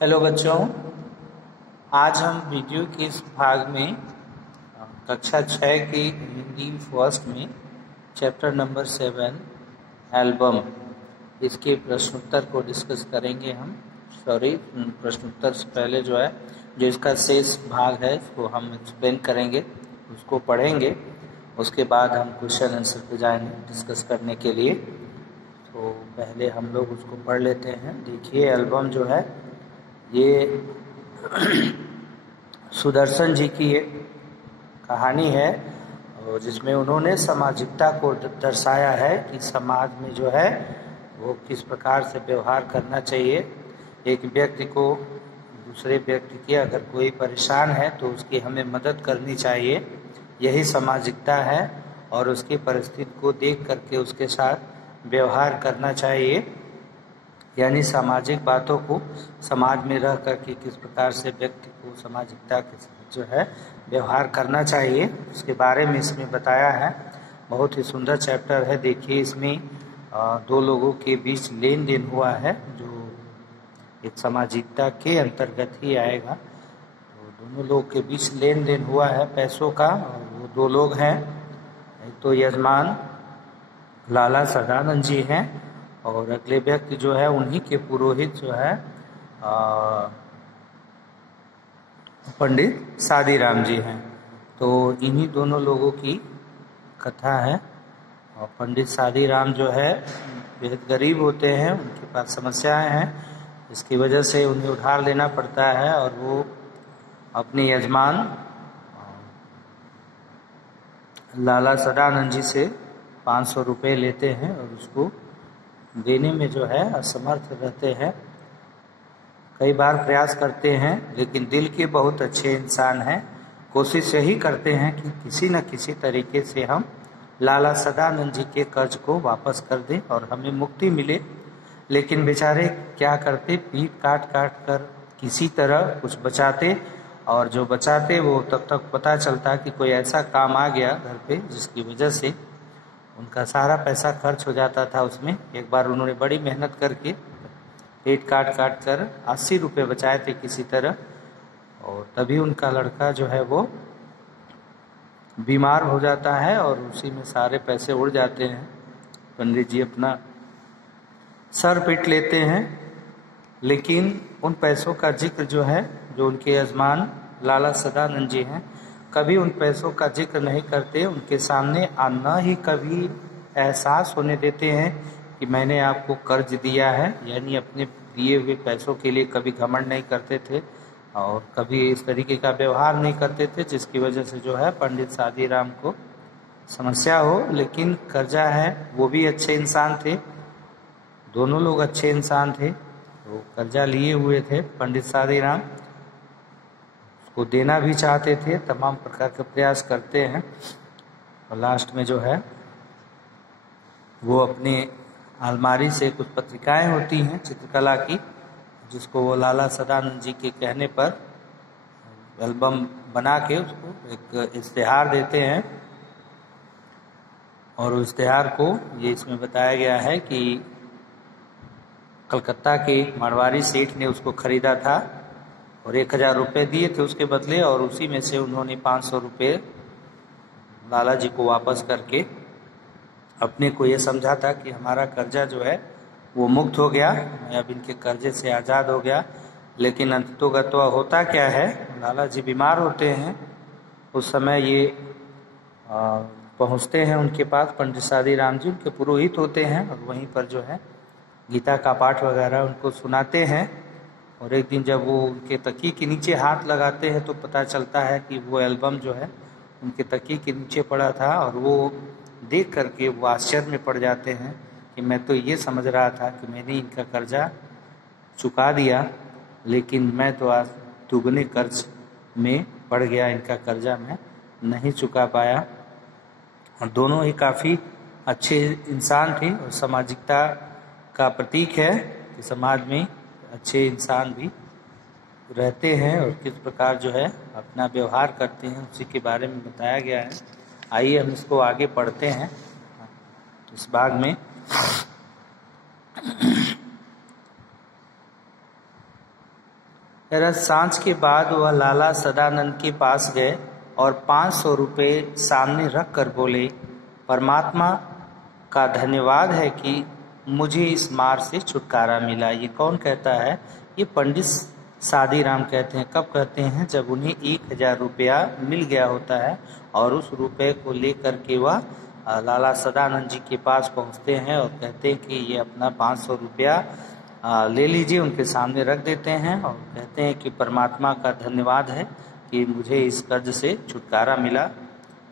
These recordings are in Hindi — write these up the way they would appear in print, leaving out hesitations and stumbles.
हेलो बच्चों, आज हम वीडियो के इस भाग में कक्षा 6 की हिंदी फर्स्ट में चैप्टर नंबर 7 एल्बम, इसके प्रश्नोत्तर को डिस्कस करेंगे हम। प्रश्नोत्तर से पहले जो इसका शेष भाग है उसको हम एक्सप्लेन करेंगे, उसको पढ़ेंगे। उसके बाद हम क्वेश्चन आंसर पे जाएंगे डिस्कस करने के लिए। तो पहले हम लोग उसको पढ़ लेते हैं। देखिए, एल्बम जो है ये सुदर्शन जी की एक कहानी है और जिसमें उन्होंने सामाजिकता को दर्शाया है कि समाज में जो है वो किस प्रकार से व्यवहार करना चाहिए। एक व्यक्ति को दूसरे व्यक्ति की अगर कोई परेशान है तो उसकी हमें मदद करनी चाहिए, यही सामाजिकता है। और उसकी परिस्थिति को देख करके उसके साथ व्यवहार करना चाहिए, यानी सामाजिक बातों को समाज में रह करके किस प्रकार से व्यक्ति को सामाजिकता के साथ जो है व्यवहार करना चाहिए, उसके बारे में इसमें बताया है। बहुत ही सुंदर चैप्टर है। देखिए, इसमें दो लोगों के बीच लेन देन हुआ है जो एक सामाजिकता के अंतर्गत ही आएगा। तो दोनों लोग के बीच लेन देन हुआ है पैसों का, और वो दो लोग हैं। एक तो यजमान लाला सदानंद जी हैं और अगले व्यक्ति जो है उन्हीं के पुरोहित जो है पंडित सादीराम जी हैं। तो इन्हीं दोनों लोगों की कथा है। और पंडित सादीराम जो है बेहद गरीब होते हैं, उनके पास समस्याएं हैं, इसकी वजह से उन्हें उधार लेना पड़ता है और वो अपने यजमान लाला सदानंद जी से 500 रुपये लेते हैं और उसको देने में जो है असमर्थ रहते हैं। कई बार प्रयास करते हैं लेकिन दिल के बहुत अच्छे इंसान हैं। कोशिश यही करते हैं कि किसी न किसी तरीके से हम लाला सदानंद जी के कर्ज को वापस कर दें और हमें मुक्ति मिले। लेकिन बेचारे क्या करते, पीट काट काट कर किसी तरह कुछ बचाते, और जो बचाते वो तब तक पता चलता कि कोई ऐसा काम आ गया घर पे जिसकी वजह से उनका सारा पैसा खर्च हो जाता था उसमें। एक बार उन्होंने बड़ी मेहनत करके पेट काट काट कर 80 रुपये बचाए थे किसी तरह, और तभी उनका लड़का जो है वो बीमार हो जाता है और उसी में सारे पैसे उड़ जाते हैं। पंडित जी अपना सर पीट लेते हैं, लेकिन उन पैसों का जिक्र जो है, जो उनके यजमान लाला सदानंद जी हैं, कभी उन पैसों का जिक्र नहीं करते। उनके सामने न ही कभी एहसास होने देते हैं कि मैंने आपको कर्ज दिया है, यानी अपने दिए हुए पैसों के लिए कभी घमंड नहीं करते थे और कभी इस तरीके का व्यवहार नहीं करते थे जिसकी वजह से जो है पंडित सादीराम को समस्या हो। लेकिन कर्जा है, वो भी अच्छे इंसान थे, दोनों लोग अच्छे इंसान थे। तो कर्जा लिए हुए थे पंडित सादीराम, उसको देना भी चाहते थे, तमाम प्रकार के प्रयास करते हैं। और लास्ट में जो है वो अपने अलमारी से कुछ पत्रिकाएं होती हैं चित्रकला की, जिसको वो लाला सदानंद जी के कहने पर एल्बम बना के उसको एक इश्तिहार देते हैं। और उस इश्तिहार को ये इसमें बताया गया है कि कलकत्ता के मारवाड़ी सेठ ने उसको खरीदा था और 1000 रुपये दिए थे उसके बदले, और उसी में से उन्होंने 500 रुपये लाला जी को वापस करके अपने को ये समझा था कि हमारा कर्जा जो है वो मुक्त हो गया, मैं अब इनके कर्जे से आज़ाद हो गया। लेकिन अंततोगत्वा होता क्या है, लाला जी बीमार होते हैं। उस समय ये पहुँचते हैं उनके पास पंडित सादीराम जी, उनके पुरोहित होते हैं, और वहीं पर जो है गीता का पाठ वगैरह उनको सुनाते हैं। और एक दिन जब वो उनके तकिए के नीचे हाथ लगाते हैं तो पता चलता है कि वो एल्बम जो है उनके तकिए के नीचे पड़ा था, और वो देख करके वो आश्चर्य में पड़ जाते हैं कि मैं तो ये समझ रहा था कि मैंने इनका कर्जा चुका दिया, लेकिन मैं तो आज दुगने कर्ज में पड़ गया, इनका कर्जा मैं नहीं चुका पाया। और दोनों ही काफ़ी अच्छे इंसान थे और सामाजिकता का प्रतीक है कि समाज में अच्छे इंसान भी रहते हैं और किस प्रकार जो है अपना व्यवहार करते हैं, उसी के बारे में बताया गया है। आइए हम इसको आगे पढ़ते हैं इस भाग में। रस सांझ के बाद वह लाला सदानंद के पास गए और 500 रुपये सामने रख कर बोले, परमात्मा का धन्यवाद है कि मुझे इस मार से छुटकारा मिला। ये कौन कहता है? ये पंडित सादीराम कहते हैं। कब कहते हैं? जब उन्हें 1000 रुपया मिल गया होता है और उस रुपये को लेकर के वह लाला सदानंद जी के पास पहुंचते हैं और कहते हैं कि ये अपना 500 रुपया ले लीजिए। उनके सामने रख देते हैं और कहते हैं कि परमात्मा का धन्यवाद है कि मुझे इस कर्ज से छुटकारा मिला,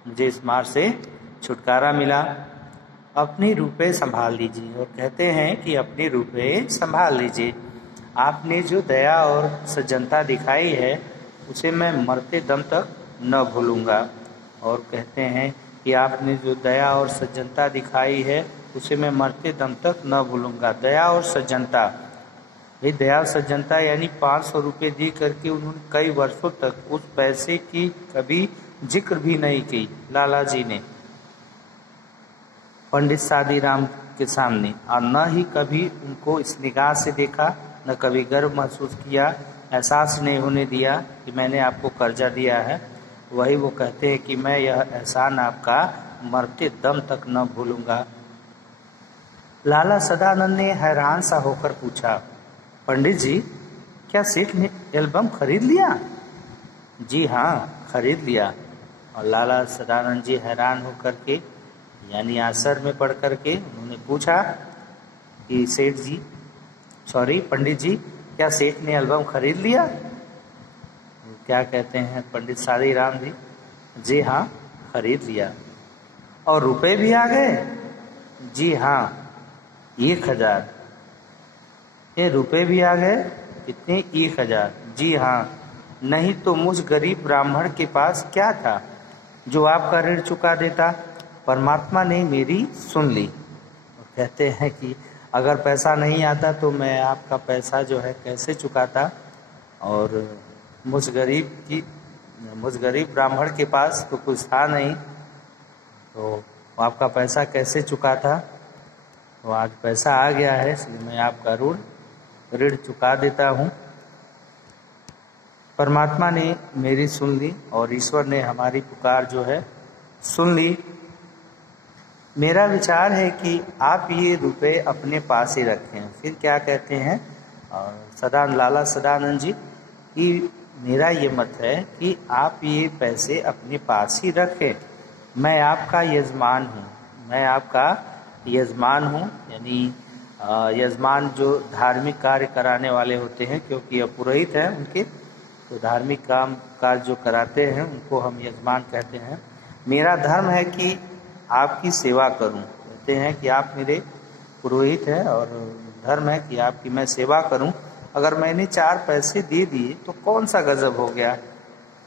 मुझे इस मार से छुटकारा मिला। अपने रुपए संभाल लीजिए। और कहते हैं कि अपने रुपए संभाल लीजिए। आपने जो दया और सज्जनता दिखाई है उसे मैं मरते दम तक न भूलूंगा। और कहते हैं कि आपने जो दया और सज्जनता दिखाई है उसे मैं मरते दम तक न भूलूंगा। दया और सज्जनता, भाई दया और सज्जनता यानी 500 रुपये दी करके उन्होंने कई वर्षों तक उस पैसे की कभी जिक्र भी नहीं की लाला जी ने पंडित सादीराम के सामने, और न ही कभी उनको इस निगाह से देखा, न कभी गर्व महसूस किया, एहसास नहीं होने दिया कि मैंने आपको कर्जा दिया है। वही वो कहते हैं कि मैं यह एहसान आपका मरते दम तक न भूलूंगा। लाला सदानंद ने हैरान सा होकर पूछा, पंडित जी क्या सेठ ने एल्बम खरीद लिया? जी हाँ, खरीद लिया। और लाला सदानंद जी हैरान होकर के यानी आसर में पढ़ करके उन्होंने पूछा कि सेठ जी, सॉरी पंडित जी, क्या सेठ ने एल्बम खरीद लिया? क्या कहते हैं पंडित सादीराम जी? जी हाँ, खरीद लिया। और रुपए भी आ गए? जी हाँ, 1000। ये रुपए भी आ गए? कितने? 1000। जी हाँ, नहीं तो मुझ गरीब ब्राह्मण के पास क्या था जो आपका ऋण चुका देता? परमात्मा ने मेरी सुन ली। कहते हैं कि अगर पैसा नहीं आता तो मैं आपका पैसा जो है कैसे चुकाता, और मुझ गरीब ब्राह्मण के पास तो कुछ था नहीं, तो आपका पैसा कैसे चुकाता? तो आज पैसा आ गया है, इसलिए मैं आपका ऋण चुका देता हूँ। परमात्मा ने मेरी सुन ली और ईश्वर ने हमारी पुकार जो है सुन ली। मेरा विचार है कि आप ये रुपए अपने पास ही रखें। फिर क्या कहते हैं लाला सदानंद जी कि मेरा ये मत है कि आप ये पैसे अपने पास ही रखें। मैं आपका यजमान हूँ, मैं आपका यजमान हूँ। यानी यजमान जो धार्मिक कार्य कराने वाले होते हैं, क्योंकि पुरोहित हैं उनके, तो धार्मिक काम काज जो कराते हैं उनको हम यजमान कहते हैं। मेरा धर्म है कि आपकी सेवा करूं। कहते हैं कि आप मेरे पुरोहित हैं और धर्म है कि आपकी मैं सेवा करूं। अगर मैंने 4 पैसे दे दिए तो कौन सा गजब हो गया?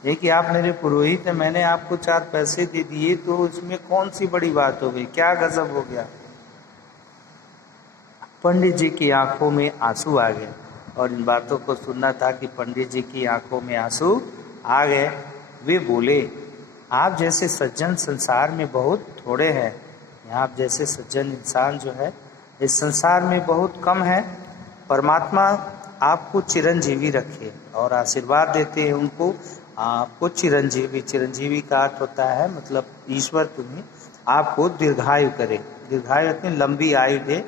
ये कि आप मेरे पुरोहित हैं, मैंने आपको 4 पैसे दे दिए तो इसमें कौन सी बड़ी बात हो गई? क्या गजब हो गया? पंडित जी की आंखों में आंसू आ गए और इन बातों को सुनना था कि पंडित जी की आंखों में आंसू आ गए। वे बोले, आप जैसे सज्जन संसार में बहुत थोड़े हैं। आप जैसे सज्जन इंसान जो है इस संसार में बहुत कम है। परमात्मा आपको चिरंजीवी रखे और आशीर्वाद देते हैं उनको। आपको चिरंजीवी का अर्थ होता है मतलब ईश्वर तुम्हें आपको दीर्घायु करे, दीर्घायु इतनी लंबी आयु दे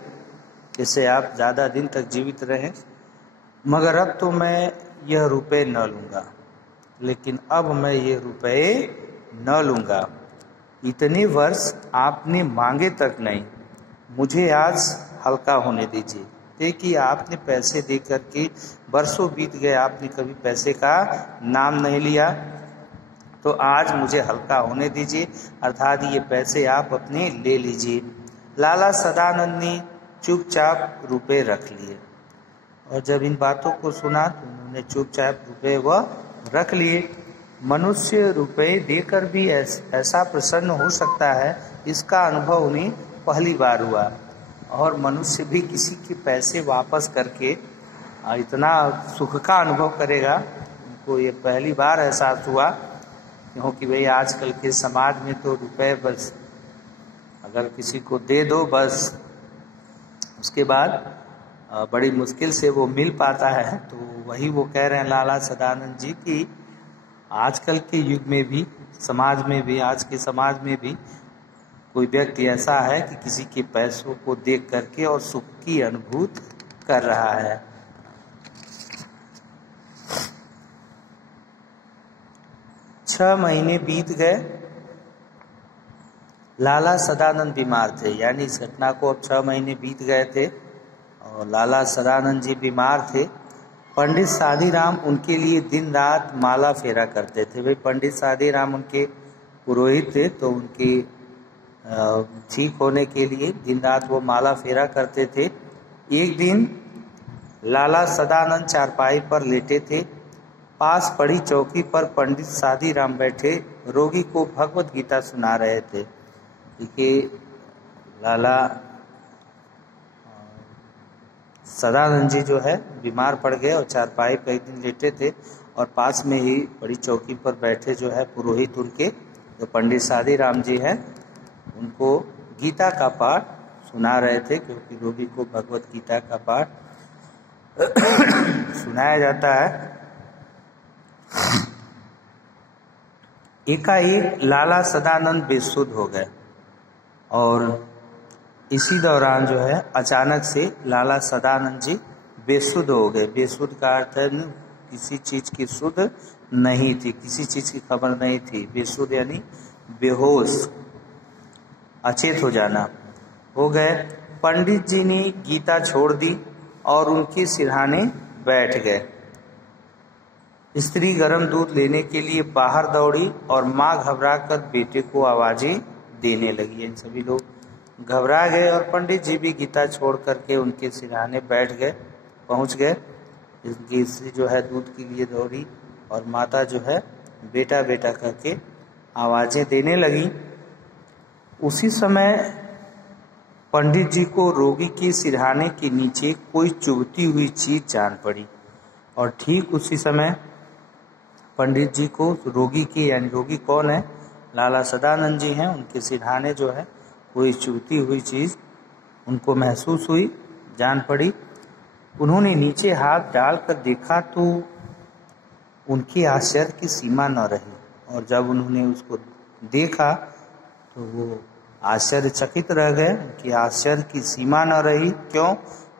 जिससे आप ज़्यादा दिन तक जीवित रहें। मगर अब तो मैं यह रुपए न लूँगा, लेकिन अब मैं ये रुपए न लूँगा। इतने वर्ष आपने मांगे तक नहीं, मुझे आज हल्का होने दीजिए। देखिए आपने पैसे दे करके बरसों बीत गए, आपने कभी पैसे का नाम नहीं लिया, तो आज मुझे हल्का होने दीजिए, अर्थात ये पैसे आप अपने ले लीजिए। लाला सदानंद ने चुपचाप रुपए रख लिए और जब इन बातों को सुना तो उन्होंने चुपचाप रुपए वह रख लिए। मनुष्य रुपए देकर भी ऐसा प्रसन्न हो सकता है, इसका अनुभव उन्हें पहली बार हुआ। और मनुष्य भी किसी के पैसे वापस करके इतना सुख का अनुभव करेगा, उनको ये पहली बार एहसास हुआ। क्योंकि भाई आजकल के समाज में तो रुपए बस अगर किसी को दे दो बस उसके बाद बड़ी मुश्किल से वो मिल पाता है। तो वही वो कह रहे हैं लाला सदानंद जी की आजकल के युग में भी, समाज में भी, आज के समाज में भी कोई व्यक्ति ऐसा है कि किसी के पैसों को देख करके और सुख की अनुभूति कर रहा है। छह महीने बीत गए, लाला सदानंद बीमार थे, यानी इस घटना को अब 6 महीने बीत गए थे और लाला सदानंद जी बीमार थे। पंडित शादीराम उनके लिए दिन रात माला फेरा करते थे। भाई पंडित शादीराम उनके पुरोहित थे, तो उनके ठीक होने के लिए दिन रात वो माला फेरा करते थे। एक दिन लाला सदानंद चारपाई पर लेटे थे, पास पड़ी चौकी पर पंडित शादीराम बैठे रोगी को भगवत गीता सुना रहे थे। देखिए लाला सदानंद जी जो है बीमार पड़ गए और चारपाई पर एक दिन लेटे थे और पास में ही बड़ी चौकी पर बैठे जो है पुरोहित उनके, जो पंडित शादीराम जी हैं, उनको गीता का पाठ सुना रहे थे, क्योंकि रोगी को भगवत गीता का पाठ सुनाया जाता है। एकाएक लाला सदानंद बेसुध हो गए और इसी दौरान जो है अचानक से लाला सदानंद जी बेसुध हो गए। बेसुध का अर्थ है किसी चीज की सुध नहीं थी, किसी चीज की खबर नहीं थी। बेसुध यानी बेहोश, अचेत हो जाना हो गए। पंडित जी ने गीता छोड़ दी और उनके सिरहाने बैठ गए। स्त्री गर्म दूध लेने के लिए बाहर दौड़ी और माँ घबराकर बेटे को आवाजें देने लगी। इन सभी लोग घबरा गए और पंडित जी भी गीता छोड़ करके उनके सिरहाने बैठ गए, पहुंच गए। इनकी स्त्री जो है दूध के लिए दौड़ी और माता जो है बेटा बेटा करके आवाजें देने लगी। उसी समय पंडित जी को रोगी के सिरहाने के नीचे कोई चुभती हुई चीज जान पड़ी और ठीक उसी समय पंडित जी को रोगी की, यानी रोगी कौन है, लाला सदानंद जी हैं, उनके सिरहाने जो है कोई चुभती हुई चीज उनको महसूस हुई, जान पड़ी। उन्होंने नीचे हाथ डालकर देखा तो उनके आश्चर्य की सीमा न रही और जब उन्होंने उसको देखा तो वो आश्चर्यचकित रह गए। उनकी आश्चर्य की सीमा न रही। क्यों?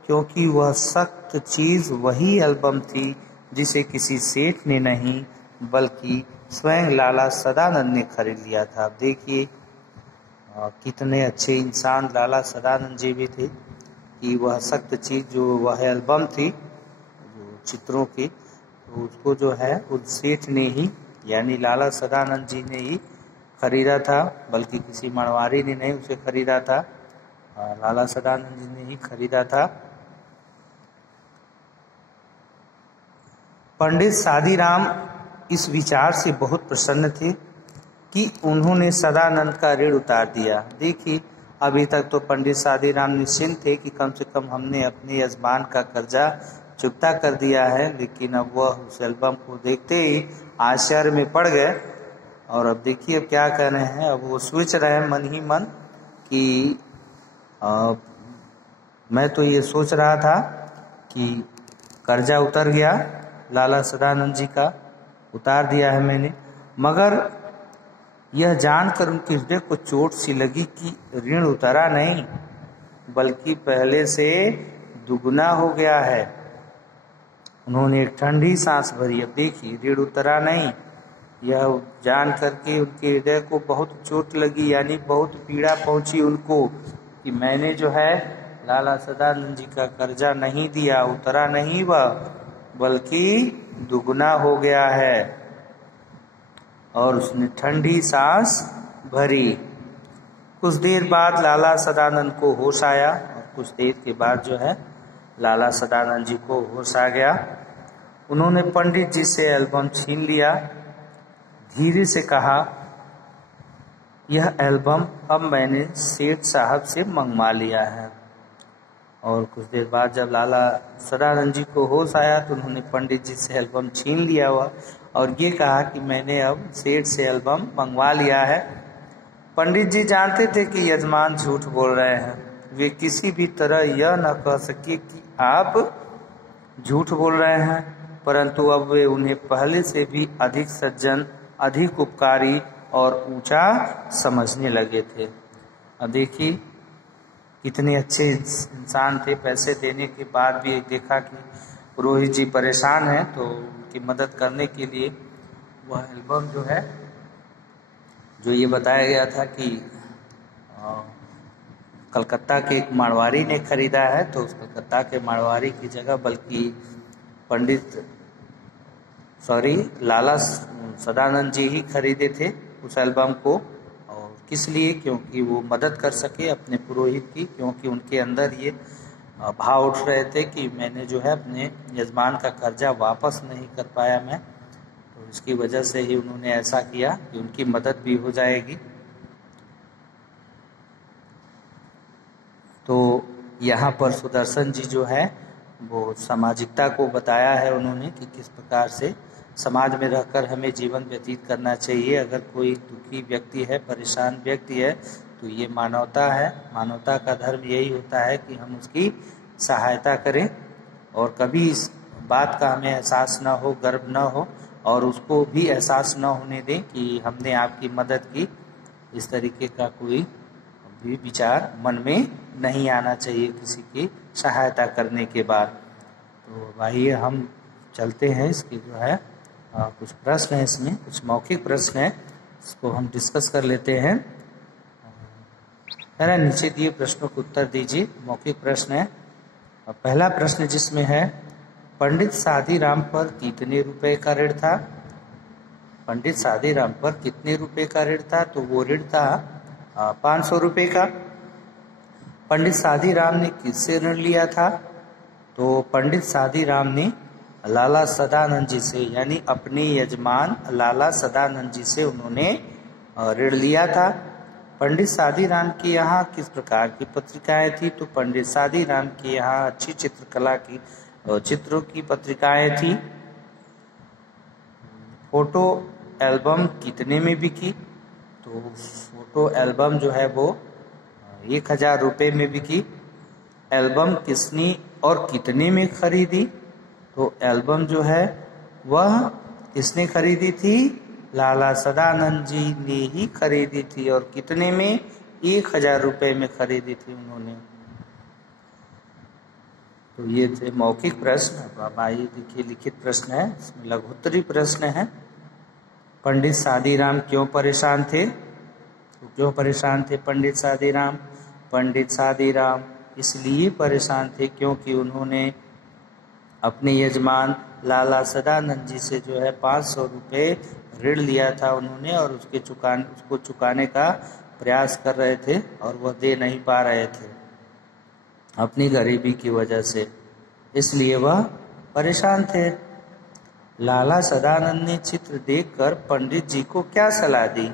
क्योंकि वह सख्त चीज वही एल्बम थी जिसे किसी सेठ ने नहीं बल्कि स्वयं लाला सदानंद ने खरीद लिया था। देखिए कितने अच्छे इंसान लाला सदानंद जी भी थे कि वह सख्त चीज जो वह एल्बम थी जो चित्रों की, तो उसको जो है उस सेठ ने ही, यानी लाला सदानंद जी ने ही खरीदा था, बल्कि किसी मणवारी ने नहीं उसे खरीदा था, लाला सदानंद जी ने ही खरीदा था। पंडित शादीराम इस विचार से बहुत प्रसन्न थे कि उन्होंने सदानंद का ऋण उतार दिया। देखिए अभी तक तो पंडित शादीराम निश्चिंत थे कि कम से कम हमने अपने यजमान का कर्जा चुकता कर दिया है, लेकिन अब वह उस एल्बम को देखते ही आश्चर्य में पड़ गए। और अब देखिए अब क्या कह रहे हैं, अब वो सोच रहे हैं मन ही मन कि मैं तो ये सोच रहा था कि कर्जा उतर गया, लाला सदानंद जी का उतार दिया है मैंने, मगर यह जानकर उनके हृदय को चोट सी लगी कि ऋण उतरा नहीं बल्कि पहले से दुगना हो गया है। उन्होंने एक ठंडी सांस भरी। अब देखिए ऋण उतरा नहीं, यह जान करके उनके हृदय को बहुत चोट लगी, यानी बहुत पीड़ा पहुंची उनको कि मैंने जो है लाला सदानंद जी का कर्जा नहीं दिया, उतरा नहीं वह बल्कि दुगना हो गया है। और उसने ठंडी सांस भरी। कुछ देर बाद लाला सदानंद को होश आया और कुछ देर के बाद जो है लाला सदानंद जी को होश आ गया। उन्होंने पंडित जी से एल्बम छीन लिया, धीरे से कहा, यह एल्बम अब मैंने सेठ साहब से मंगवा लिया है। और कुछ देर बाद जब लाला सदानंद जी को होश आया तो उन्होंने पंडित जी से एल्बम छीन लिया हुआ और ये कहा कि मैंने अब सेठ से एल्बम मंगवा लिया है। पंडित जी जानते थे कि यजमान झूठ बोल रहे हैं, वे किसी भी तरह यह न कह सके कि आप झूठ बोल रहे हैं, परंतु अब वे उन्हें पहले से भी अधिक सज्जन, अधिक उपकारी और ऊंचा समझने लगे थे। अब देखिए कितने अच्छे इंसान थे, पैसे देने के बाद भी देखा कि पुरोहित जी परेशान हैं, तो उनकी मदद करने के लिए वह एल्बम जो है, जो ये बताया गया था कि कलकत्ता के एक मारवाड़ी ने खरीदा है, तो उस कलकत्ता के मारवाड़ी की जगह बल्कि लाला सदानंद जी ही खरीदे थे उस एल्बम को। और किस लिए? क्योंकि वो मदद कर सके अपने पुरोहित की, क्योंकि उनके अंदर ये भाव उठ रहे थे कि मैंने जो है अपने यजमान का कर्जा वापस नहीं कर पाया मैं, तो इसकी वजह से ही उन्होंने ऐसा किया कि उनकी मदद भी हो जाएगी। तो यहाँ पर सुदर्शन जी जो है वो सामाजिकता को बताया है उन्होंने कि किस प्रकार से समाज में रहकर हमें जीवन व्यतीत करना चाहिए। अगर कोई दुखी व्यक्ति है, परेशान व्यक्ति है, तो ये मानवता है। मानवता का धर्म यही होता है कि हम उसकी सहायता करें और कभी इस बात का हमें एहसास न हो, गर्व न हो, और उसको भी एहसास न होने दें कि हमने आपकी मदद की। इस तरीके का कोई भी विचार मन में नहीं आना चाहिए किसी की सहायता करने के बाद। तो आइए हम चलते हैं, इसके जो है कुछ प्रश्न है, इसमें कुछ मौखिक प्रश्न है, इसको हम डिस्कस कर लेते हैं। पहला नीचे दिए प्रश्नों को उत्तर दीजिए। मौखिक प्रश्न है। पहला प्रश्न जिसमें है, पंडित सादीराम पर कितने रुपए का ऋण था? पंडित सादीराम पर कितने रुपए का ऋण था? तो वो ऋण था 500 रुपए का। पंडित सादीराम ने किससे ऋण लिया था? तो पंडित सादीराम ने लाला सदानंद जी से, यानी अपने यजमान लाला सदानंद जी से उन्होंने ऋण लिया था। पंडित सादीराम के यहाँ किस प्रकार की पत्रिकाएं थी? तो पंडित सादीराम के यहाँ अच्छी चित्रकला की चित्रों की पत्रिकाएं थी। फोटो एल्बम कितने में बिकी? तो फोटो एल्बम जो है वो 1000 रुपये में बिकी। एल्बम किसने और कितने में खरीदी? तो एल्बम जो है वह किसने खरीदी थी? लाला सदानंद जी ने ही खरीदी थी। और कितने में? 1000 रुपये में खरीदी थी उन्होंने। तो ये थे मौखिक प्रश्न। अब आइए देखिए लिखित प्रश्न है, इसमें लघुत्तरी प्रश्न है। पंडित सादीराम क्यों परेशान थे? तो क्यों परेशान थे पंडित सादीराम? पंडित सादीराम इसलिए परेशान थे क्योंकि उन्होंने अपने यजमान लाला सदानंद जी से जो है 500 रुपये ऋण लिया था उन्होंने, और उसको चुकाने का प्रयास कर रहे थे और वह दे नहीं पा रहे थे अपनी गरीबी की वजह से, इसलिए वह परेशान थे। लाला सदानंद ने चित्र देखकर पंडित जी को क्या सलाह दी?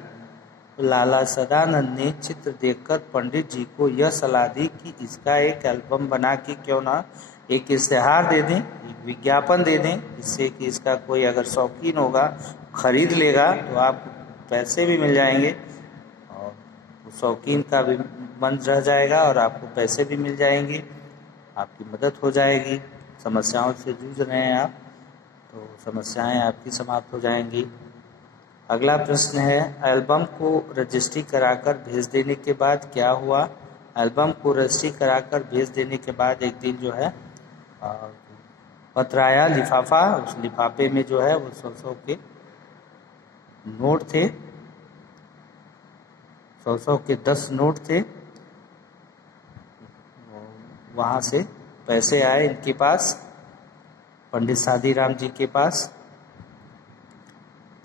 तो लाला सदानंद ने चित्र देखकर पंडित जी को यह सलाह दी कि इसका एक एल्बम बना के क्यों ना एक इश्तेहार दे दें, एक विज्ञापन दे दें, जिससे कि इसका कोई अगर शौकीन होगा खरीद लेगा तो आपको पैसे भी मिल जाएंगे और शौकीन का भी मन रह जाएगा और आपको पैसे भी मिल जाएंगे, आपकी मदद हो जाएगी। समस्याओं से जूझ रहे हैं आप, तो समस्याएं आपकी समाप्त हो जाएंगी। अगला प्रश्न है, एल्बम को रजिस्ट्री कराकर भेज देने के बाद क्या हुआ? एल्बम को रजिस्ट्री कराकर भेज देने के बाद एक दिन जो है पत्र आया, लिफाफा। उस लिफाफे में जो है वो 100 के नोट थे, 100 के 10 नोट थे। वहां से पैसे आए इनके पास, पंडित सादीराम जी के पास।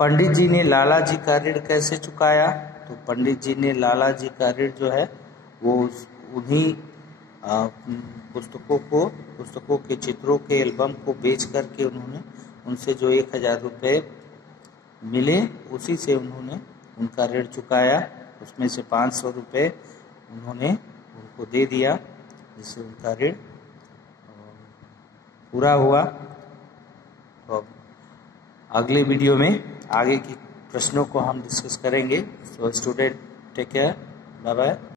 पंडित जी ने लाला जी का ऋण कैसे चुकाया? तो पंडित जी ने लाला जी का ऋण जो है वो उन्हीं पुस्तकों के चित्रों के एल्बम को बेच करके उन्होंने उनसे जो 1000 रुपये मिले उसी से उन्होंने उनका ऋण चुकाया। उसमें से 500 रुपये उन्होंने उनको दे दिया, जिससे उनका ऋण पूरा हुआ। तो अगले वीडियो में आगे के प्रश्नों को हम डिस्कस करेंगे। So student take care, bye bye.